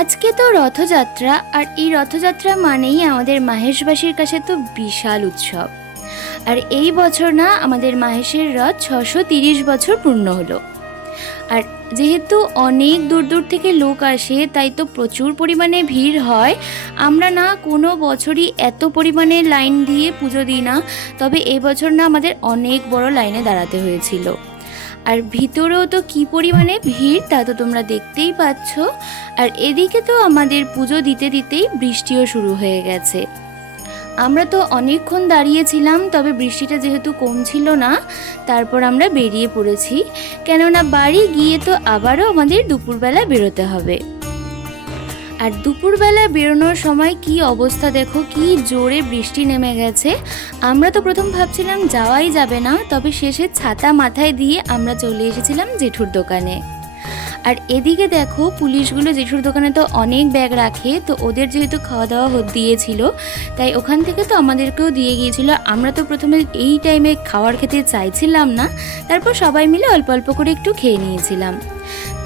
আজকে তো রথযাত্রা, আর এই রথযাত্রা মানেই আমাদের মাহেশবাসীর কাছে তো বিশাল উৎসব। আর এই বছর না আমাদের মাহেশের রথ 630 বছর পূর্ণ হলো। আর যেহেতু অনেক দূর দূর থেকে লোক আসে, তাই তো প্রচুর পরিমাণে ভিড় হয়। আমরা না কোনো বছরই এত পরিমাণে লাইন দিয়ে পুজো দিই না, তবে এবছর না আমাদের অনেক বড় লাইনে দাঁড়াতে হয়েছিল। আর ভিতরেও তো কী পরিমাণে ভিড় তা তো তোমরা দেখতেই পাচ্ছ। আর এদিকে তো আমাদের পুজো দিতে দিতেই বৃষ্টিও শুরু হয়ে গেছে। আমরা তো অনেকক্ষণ দাঁড়িয়েছিলাম, তবে বৃষ্টিটা যেহেতু কমছিল না, তারপর আমরা বেরিয়ে পড়েছি, কেননা বাড়ি গিয়ে তো আবারও আমাদের দুপুরবেলা বেরোতে হবে। আর দুপুরবেলা বেরোনোর সময় কি অবস্থা দেখো, কি জোরে বৃষ্টি নেমে গেছে। আমরা তো প্রথম ভাবছিলাম যাওয়াই যাবে না, তবে শেষে ছাতা মাথায় দিয়ে আমরা চলে এসেছিলাম জেঠুর দোকানে। আর এদিকে দেখো পুলিশগুলো জেঠুর দোকানে তো অনেক ব্যাগ রাখে, তো ওদের যেহেতু খাওয়া দাওয়া দিয়েছিল, তাই ওখান থেকে তো আমাদেরকেও দিয়ে গিয়েছিল। আমরা তো প্রথমে এই টাইমে খাবার খেতে চাইছিলাম না, তারপর সবাই মিলে অল্প অল্প করে একটু খেয়ে নিয়েছিলাম।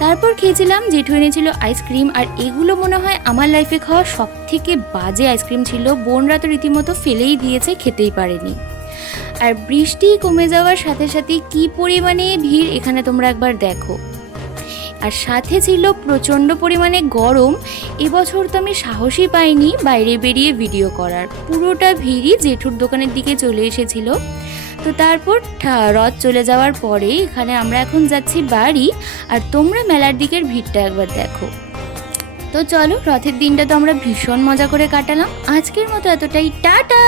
তারপর খেয়েছিলাম, জেঠু এনেছিল আইসক্রিম, আর এগুলো মনে হয় আমার লাইফে খাওয়া সব থেকে বাজে আইসক্রিম ছিল। বোনরা তো রীতিমতো ফেলেই দিয়েছে, খেতেই পারেনি। আর বৃষ্টি কমে যাওয়ার সাথে সাথে কি পরিমাণে ভিড় এখানে তোমরা একবার দেখো। আর সাথে ছিল প্রচণ্ড পরিমাণে গরম। এবছর তো আমি সাহসই পাইনি বাইরে বেরিয়ে ভিডিও করার। পুরোটা ভিড়ই জেঠুর দোকানের দিকে চলে এসেছিল। তো তারপর রথ চলে যাওয়ার পরে এখানে আমরা এখন যাচ্ছি বাড়ি। আর তোমরা মেলার দিকের ভিড়টা একবার দেখো। তো চলো, রথের দিনটা তো আমরা ভীষণ মজা করে কাটালাম। আজকের মতো এতটাই, টাটা।